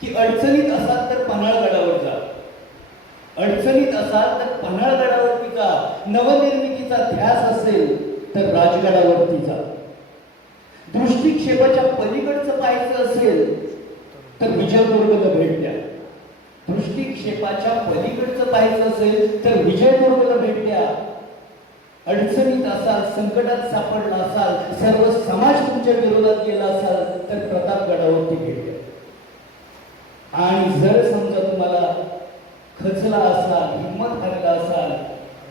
की अडचणीत असाल तर पन्हाळगडावर जा. अडचणीत असाल तर पन्हाळगडावरती जा. नवनिर्मितीचा ध्यास असेल तर राजगडावरती जा. दृष्टिक्षेपाच्या पलीकडचं पाहायचं असेल तर विजयदुर्गला भेट द्या. दृष्टिक्षेपाच्या पलीकडचं पाहायचं असेल तर विजयदुर्गला भेट द्या. अडचणीत असाल संकटात सापडला असाल सर्व समाज तुमच्या विरोधात गेला असाल तर प्रतापगडावरती भेट द्या. आणि जर समजा तुम्हाला खचला असाल हिंमत हरला असाल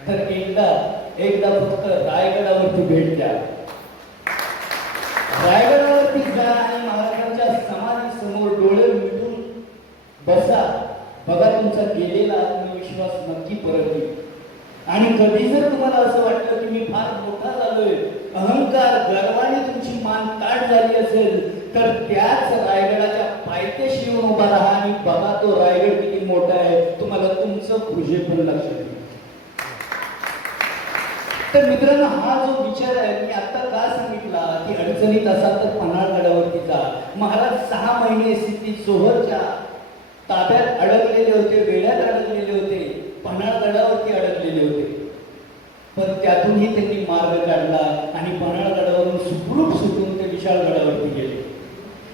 तर एकदा एकदा फक्त रायगडावरती भेट द्या. रायगडावरती जा आणि महाराजांच्या समोर डोळे मिटून बसा. बघा तुमचा गेलेला आत्मविश्वास नक्की परत येईल आणि कधी जर तुम्हाला असं वाटलं की मी फार मोठा झालोय अहंकार गर्वाने तुमची मान ताट झाली असेल तर त्याच रायगडाच्या पायथ्याशी येऊन उभा राहा आणि बघा तो रायगड किती मोठा आहे. तुम्हाला तुमचं भुजे पण लक्षात येईल. तर मित्रांनो हा जो विचार आहे मी आता का सांगितला? की अडचणीत असाल तर पन्हाळगडावरती जा. महाराज सहा महिने सिद्धी सोहरच्या ताब्यात अडकलेले होते वेळ्यात अडकलेले होते पन्हाळगडावरती अडकलेले होते. पण त्यातूनही त्यांनी मार्ग काढला आणि पन्हाळगडावरून सुखरूप सुटून ते विशाळगडावरती गेले.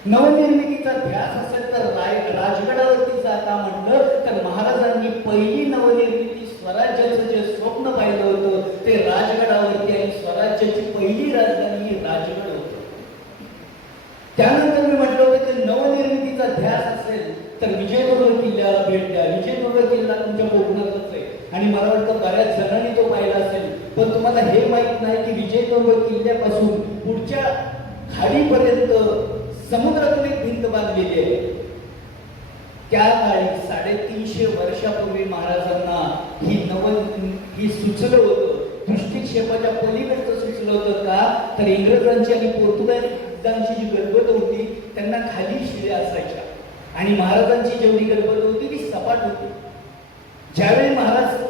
नवनिर्मितीचा ध्यास असेल तर राय राजगडावरती जाता म्हटलं तर महाराजांनी पहिली नवनिर्मिती स्वराज्याचं जे स्वप्न पाहिलं होतं ते राजगडावरती आणि स्वराज्याची पहिली राजधानी ही राजगड होत. त्यानंतर मी म्हटलं होतं की नवनिर्मितीचा ध्यास असेल तर विजयनगर किल्ल्याला भेट द्या. विजयनगर किल्ला तुमच्या कोकणातच आहे. आणि मला वाटतं बऱ्याच जणांनी तो पाहिला असेल. पण तुम्हाला हे माहीत नाही की विजयनगर किल्ल्यापासून पुढच्या खाडीपर्यंत समुद्रातून एक भिंत बांधलेली आहे. त्या काळी साडेतीनशे वर्षापूर्वी महाराजांना ही नव ही सुचलं होतं. दृष्टिक्षेपाच्या पलीकडचं सुचलं होतं का? तर इंग्रजांची आणि पोर्तुगाजांची जी गडबड होती त्यांना खाली शिळ्या असायच्या. आणि महाराजांची जेवढी गलबत होती ती सपाट होती. ज्यावेळी महाराज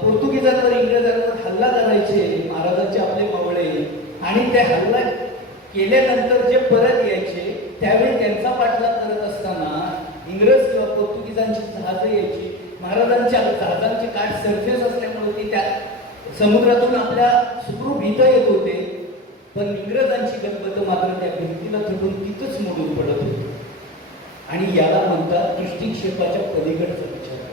पोर्तुगीजांवर इंग्रजांवर हल्ला करायचे महाराजांचे आपले मावळे आणि ते हल्ला केल्यानंतर जे परत यायचे त्यावेळी त्यांचा पाठलाग करत असताना इंग्रज किंवा पोर्तुगीजांची जहाजं यायची महाराजांच्या जहाजांचे काठ सरफेस असल्यामुळे ती त्या समुद्रातून आपल्या सुखरूप भीता येत होते. पण इंग्रजांची गणपत मात्र त्या भिंतीला थकून तिथंच मोडून पडत होते. आणि याला म्हणतात दृष्टिक्षेपाच्या पलीकडचा विचार.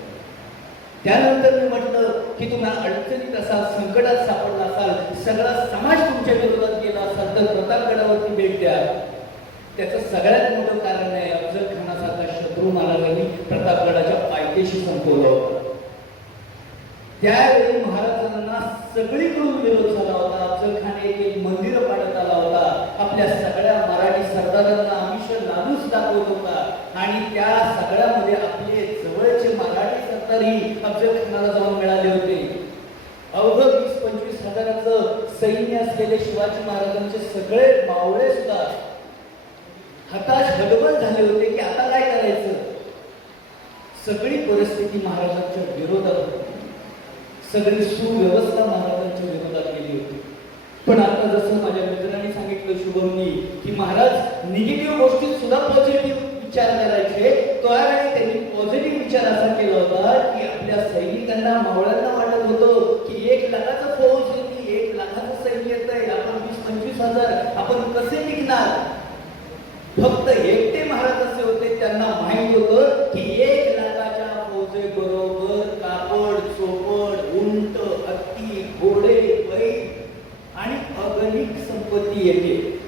त्यानंतर मी म्हटलं की तुम्ही अडचणीत असाल संकटात सापडला असाल सगळा समाज तुमच्या विरोधात गेला असाल तर प्रतापगडावरती भेट द्या. त्याचं सगळ्यात मोठं कारण आहे अफजल खानासारखा शत्रू महाराजांनी प्रतापगडाच्या पायथ्याशी संपवला होता. त्यावेळी महाराजांना सगळीकडून विरोध झाला होता. अफजल खान एक एक मंदिर पाडत आला होता. आपल्या सगळ्या मराठी सरदारांना आमिष लालूच दाखवत होता. आणि त्या सगळ्यामध्ये आपले जवळचे मराठी सरदारही अफजल खानाला जाऊन मिळाले होते. अवघ वीस पंचवीस हजाराचं सैन्य असलेले शिवाजी महाराजांचे सगळे मावळे सुद्धा हताश हडबड झाले होते की आता काय करायचं? सगळी परिस्थिती महाराजांच्या विरोधात होती. सगळी सुव्यवस्था महाराजांच्या विरोधात गेली होती. पण आता जसं माझ्या मित्रांनी सांगितलं शुभमनी की महाराज निगेटिव्ह गोष्टीत सुद्धा पॉझिटिव्ह विचार करायचे. त्यावेळी त्यांनी पॉझिटिव्ह विचार असा केला होता की आपल्या सैनिकांना मावळ्यांना वाटत होतं की एक लाखाचं फौज येते एक लाखाचं सैन्य येत आहे आपण वीस पंचवीस हजार फक्त एकटे महाराज असे होते त्यांना माहीत होतं की एक लाखाच्या फौजेबरोबर कापड चोपड उंट हत्ती घोडे बैल आणि अगणित संपत्ती येते.